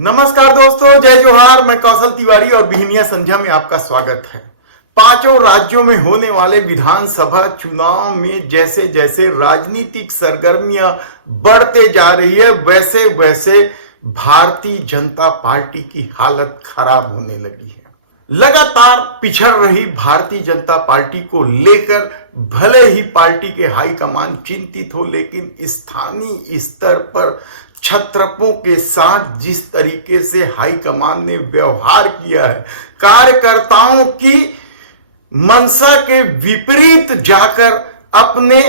नमस्कार दोस्तों, जय जोहार। मैं कौशल तिवारी और बिहनिया संध्या में आपका स्वागत है। पांचों राज्यों में होने वाले विधानसभा चुनाव में जैसे जैसे राजनीतिक सरगर्मियां बढ़ते जा रही है, वैसे वैसे भारतीय जनता पार्टी की हालत खराब होने लगी है। लगातार पिछड़ रही भारतीय जनता पार्टी को लेकर भले ही पार्टी के हाईकमान चिंतित हो, लेकिन स्थानीय स्तर पर छत्रपों के साथ जिस तरीके से हाईकमान ने व्यवहार किया है, कार्यकर्ताओं की मंशा के विपरीत जाकर अपने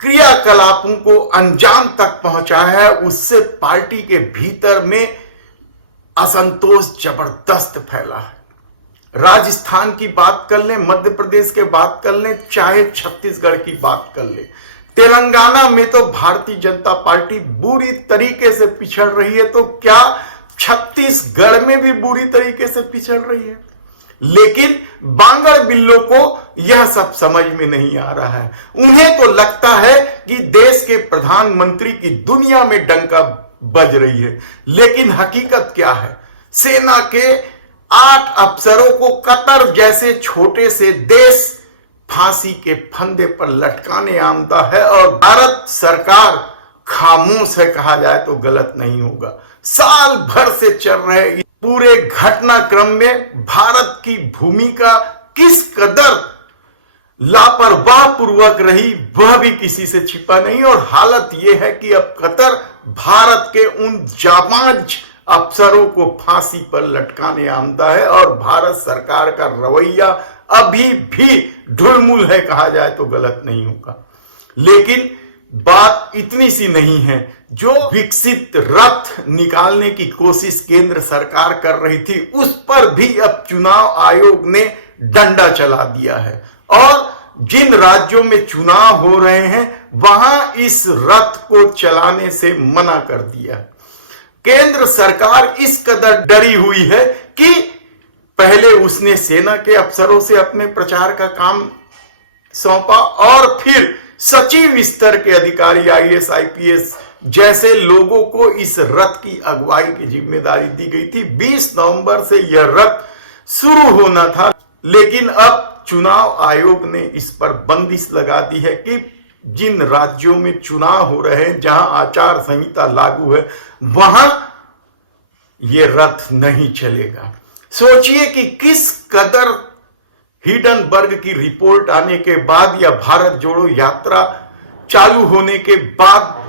क्रियाकलापों को अंजाम तक पहुंचाया है, उससे पार्टी के भीतर में असंतोष जबरदस्त फैला है। राजस्थान की बात कर लें, मध्य प्रदेश की बात कर लें, चाहे छत्तीसगढ़ की बात कर लें, तेलंगाना में तो भारतीय जनता पार्टी बुरी तरीके से पिछड़ रही है, तो क्या छत्तीसगढ़ में भी बुरी तरीके से पिछड़ रही है? लेकिन बांगड़ बिल्लों को यह सब समझ में नहीं आ रहा है। उन्हें तो लगता है कि देश के प्रधानमंत्री की दुनिया में डंका बज रही है, लेकिन हकीकत क्या है? सेना के 8 अफसरों को कतर जैसे छोटे से देश फांसी के फंदे पर लटकाने आमदा है, और भारत सरकार खामोश है, कहा जाए तो गलत नहीं होगा। साल भर से चल रहे पूरे घटनाक्रम में भारत की भूमिका किस कदर लापरवाह पूर्वक रही, वह भी किसी से छिपा नहीं। और हालत यह है कि अब कतर भारत के उन जाबाज अफसरों को फांसी पर लटकाने आमदा है, और भारत सरकार का रवैया अभी भी ढुलमुल है, कहा जाए तो गलत नहीं होगा। लेकिन बात इतनी सी नहीं है। जो विकसित रथ निकालने की कोशिश केंद्र सरकार कर रही थी, उस पर भी अब चुनाव आयोग ने डंडा चला दिया है, और जिन राज्यों में चुनाव हो रहे हैं वहां इस रथ को चलाने से मना कर दिया है। केंद्र सरकार इस कदर डरी हुई है कि पहले उसने सेना के अफसरों से अपने प्रचार का काम सौंपा, और फिर सचिव स्तर के अधिकारी, आईएएस, आईपीएस जैसे लोगों को इस रथ की अगुवाई की जिम्मेदारी दी गई थी। 20 नवंबर से यह रथ शुरू होना था, लेकिन अब चुनाव आयोग ने इस पर बंदिश लगा दी है कि जिन राज्यों में चुनाव हो रहे हैं, जहां आचार संहिता लागू है, वहां यह रथ नहीं चलेगा। सोचिए कि किस कदर हिडनबर्ग की रिपोर्ट आने के बाद या भारत जोड़ो यात्रा चालू होने के बाद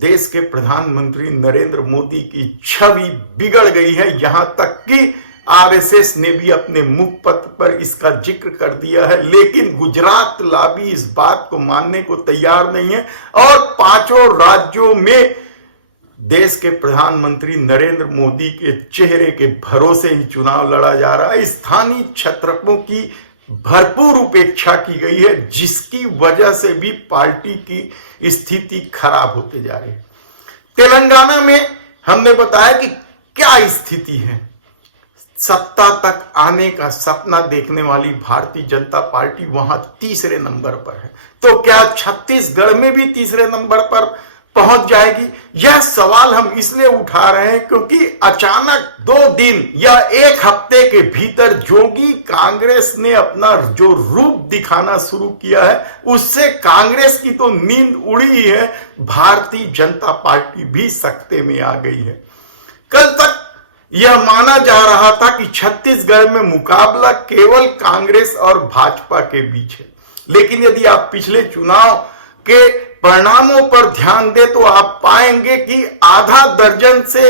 देश के प्रधानमंत्री नरेंद्र मोदी की छवि बिगड़ गई है। यहां तक कि आरएसएस ने भी अपने मुखपत्र पर इसका जिक्र कर दिया है, लेकिन गुजरात लॉबी इस बात को मानने को तैयार नहीं है, और पांचों राज्यों में देश के प्रधानमंत्री नरेंद्र मोदी के चेहरे के भरोसे ही चुनाव लड़ा जा रहा है। स्थानीय छत्रपों की भरपूर उपेक्षा की गई है, जिसकी वजह से भी पार्टी की स्थिति खराब होते जा रही है। तेलंगाना में हमने बताया कि क्या स्थिति है। सत्ता तक आने का सपना देखने वाली भारतीय जनता पार्टी वहां तीसरे नंबर पर है, तो क्या छत्तीसगढ़ में भी तीसरे नंबर पर पहुंच जाएगी? यह सवाल हम इसलिए उठा रहे हैं क्योंकि अचानक 2 दिन या 1 हफ्ते के भीतर जोगी कांग्रेस ने अपना जो रूप दिखाना शुरू किया है, उससे कांग्रेस की तो नींद उड़ी ही है, भारतीय जनता पार्टी भी सकते में आ गई है। कल तक यह माना जा रहा था कि छत्तीसगढ़ में मुकाबला केवल कांग्रेस और भाजपा के बीच है, लेकिन यदि आप पिछले चुनाव के परिणामों पर ध्यान दें तो आप पाएंगे कि आधा दर्जन से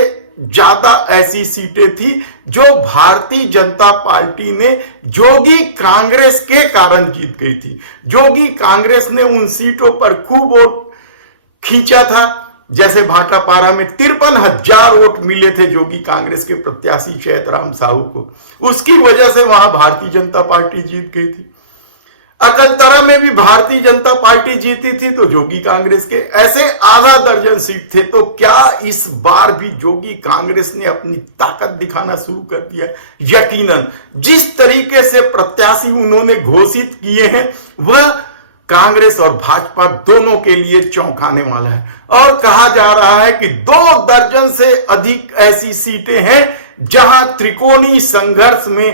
ज्यादा ऐसी सीटें थी जो भारतीय जनता पार्टी ने जोगी कांग्रेस के कारण जीत गई थी। जोगी कांग्रेस ने उन सीटों पर खूब वोट खींचा था, जैसे भाटापारा में 53,000 वोट मिले थे जोगी कांग्रेस के प्रत्याशी चैतराम साहू को। उसकी वजह से वहां भारतीय जनता पार्टी जीत गई थी। अकलतरा में भी भारतीय जनता पार्टी जीती थी, तो जोगी कांग्रेस के ऐसे आधा दर्जन सीट थे। तो क्या इस बार भी जोगी कांग्रेस ने अपनी ताकत दिखाना शुरू कर दिया? यकीनन जिस तरीके से प्रत्याशी उन्होंने घोषित किए हैं, वह कांग्रेस और भाजपा दोनों के लिए चौंकाने वाला है। और कहा जा रहा है कि 2 दर्जन से अधिक ऐसी सीटें हैं जहां त्रिकोणीय संघर्ष में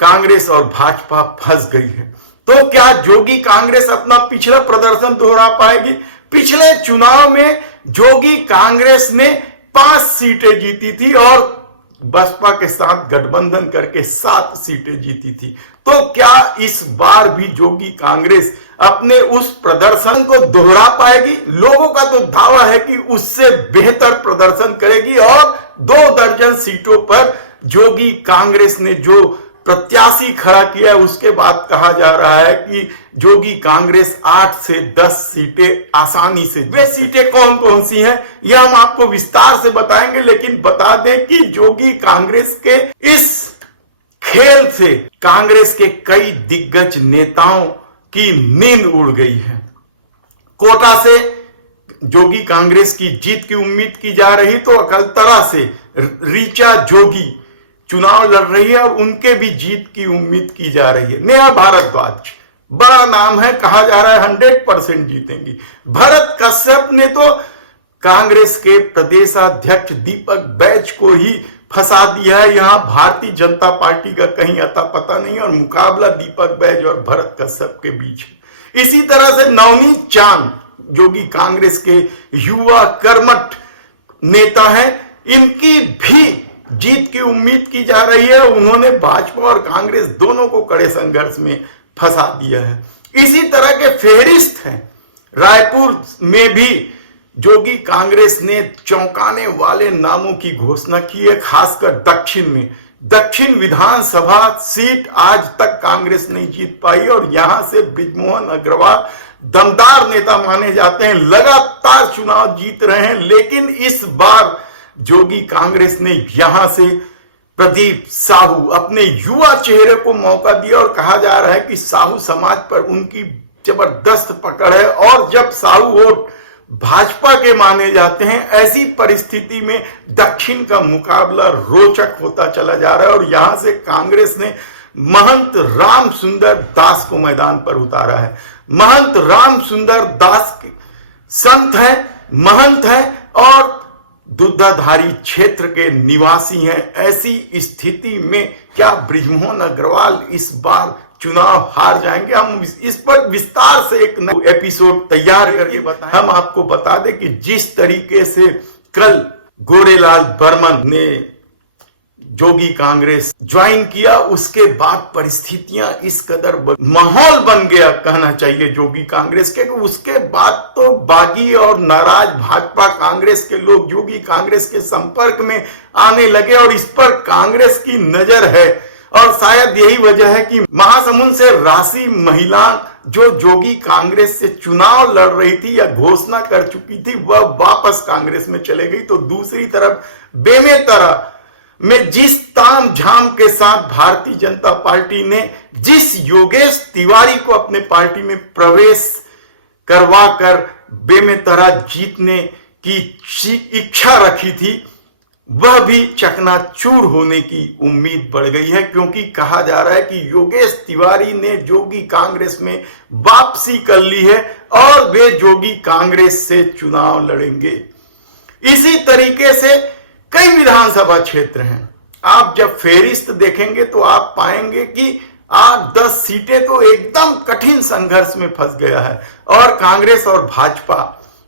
कांग्रेस और भाजपा फंस गई है। तो क्या जोगी कांग्रेस अपना पिछला प्रदर्शन दोहरा पाएगी? पिछले चुनाव में जोगी कांग्रेस ने 5 सीटें जीती थी और बसपा के साथ गठबंधन करके 7 सीटें जीती थी। तो क्या इस बार भी जोगी कांग्रेस अपने उस प्रदर्शन को दोहरा पाएगी? लोगों का तो दावा है कि उससे बेहतर प्रदर्शन करेगी और 2 दर्जन सीटों पर जोगी कांग्रेस ने जो प्रत्याशी खड़ा किया है, उसके बाद कहा जा रहा है कि जोगी कांग्रेस 8 से 10 सीटें आसानी से। वे सीटें कौन कौन सी हैं यह हम आपको विस्तार से बताएंगे, लेकिन बता दें कि जोगी कांग्रेस के इस खेल से कांग्रेस के कई दिग्गज नेताओं की नींद उड़ गई है। कोटा से जोगी कांग्रेस की जीत की उम्मीद की जा रही, तो अकलतरा से ऋचा जोगी चुनाव लड़ रही है और उनके भी जीत की उम्मीद की जा रही है। नेहा भारद्वाज बड़ा नाम है, कहा जा रहा है 100% जीतेंगी। भरत कश्यप ने तो कांग्रेस के प्रदेशाध्यक्ष दीपक बैज को ही फंसा दिया है। यहां भारतीय जनता पार्टी का कहीं अता पता नहीं और मुकाबला दीपक बैज और भरत कश्यप के बीच है। इसी तरह से नवनीत चांद जोगी कांग्रेस के युवा कर्मठ नेता हैं, इनकी भी जीत की उम्मीद की जा रही है। उन्होंने भाजपा और कांग्रेस दोनों को कड़े संघर्ष में फंसा दिया है। इसी तरह के फेरिस्त हैं। रायपुर में भी जोगी कांग्रेस ने चौंकाने वाले नामों की घोषणा की है, खासकर दक्षिण में। दक्षिण विधानसभा सीट आज तक कांग्रेस नहीं जीत पाई और यहां से बृजमोहन अग्रवाल दमदार नेता माने जाते हैं, लगातार चुनाव जीत रहे हैं। लेकिन इस बार जोगी कांग्रेस ने यहां से प्रदीप साहू अपने युवा चेहरे को मौका दिया और कहा जा रहा है कि साहू समाज पर उनकी जबरदस्त पकड़ है और जब साहू वोट भाजपा के माने जाते हैं, ऐसी परिस्थिति में दक्षिण का मुकाबला रोचक होता चला जा रहा है। और यहां से कांग्रेस ने महंत राम सुंदर दास को मैदान पर उतारा है। महंत राम सुंदर दास संत है, महंत है और दुधाधारी क्षेत्र के निवासी हैं। ऐसी स्थिति में क्या बृजमोहन अग्रवाल इस बार चुनाव हार जाएंगे? हम इस पर विस्तार से एक एपिसोड तैयार करके बताएं। हम आपको बता दें कि जिस तरीके से कल गोरेलाल बर्मन ने जोगी कांग्रेस ज्वाइन किया, उसके बाद परिस्थितियां इस कदर माहौल बन गया, कहना चाहिए जोगी कांग्रेस के। उसके बाद तो बागी और नाराज भाजपा कांग्रेस के लोग जोगी कांग्रेस के संपर्क में आने लगे और इस पर कांग्रेस की नजर है। और शायद यही वजह है कि महासमुंद से राशि महिला जो जोगी कांग्रेस से चुनाव लड़ रही थी या घोषणा कर चुकी थी, वह वापस कांग्रेस में चले गई। तो दूसरी तरफ बेमेतरा में जिस ताम झाम के साथ भारतीय जनता पार्टी ने जिस योगेश तिवारी को अपने पार्टी में प्रवेश करवाकर बेमेतरा जीतने की इच्छा रखी थी, वह भी चकनाचूर होने की उम्मीद बढ़ गई है। क्योंकि कहा जा रहा है कि योगेश तिवारी ने जोगी कांग्रेस में वापसी कर ली है और वे जोगी कांग्रेस से चुनाव लड़ेंगे। इसी तरीके से कई विधानसभा क्षेत्र हैं। आप जब फेरिस्त देखेंगे तो आप पाएंगे कि 8-10 सीटें तो एकदम कठिन संघर्ष में फंस गया है और कांग्रेस और भाजपा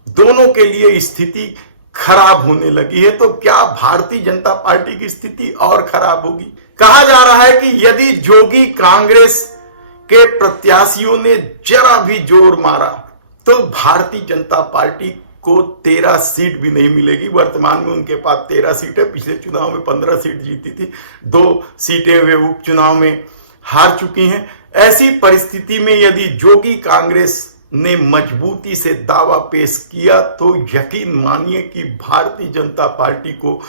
दोनों के लिए स्थिति खराब होने लगी है। तो क्या भारतीय जनता पार्टी की स्थिति और खराब होगी? कहा जा रहा है कि यदि जोगी कांग्रेस के प्रत्याशियों ने जरा भी जोर मारा तो भारतीय जनता पार्टी को 13 सीट भी नहीं मिलेगी। वर्तमान में उनके पास 13 सीट है, पिछले चुनाव में 15 सीट जीती थी, 2 सीटें वे उपचुनाव में हार चुकी हैं। ऐसी परिस्थिति में यदि जोगी कांग्रेस ने मजबूती से दावा पेश किया तो यकीन मानिए कि भारतीय जनता पार्टी को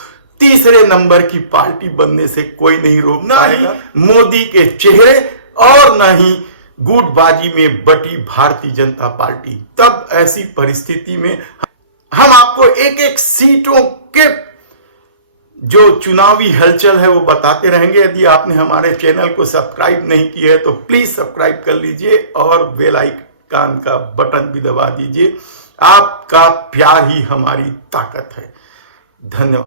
तीसरे नंबर की पार्टी बनने से कोई नहीं रोक पाएगा। मोदी के चेहरे और न ही गुटबाजी में बटी भारतीय जनता पार्टी। तब ऐसी परिस्थिति में हम आपको एक एक सीटों के जो चुनावी हलचल है वो बताते रहेंगे। यदि आपने हमारे चैनल को सब्सक्राइब नहीं किया है तो प्लीज सब्सक्राइब कर लीजिए और बेल आइकन कान का बटन भी दबा दीजिए। आपका प्यार ही हमारी ताकत है। धन्यवाद।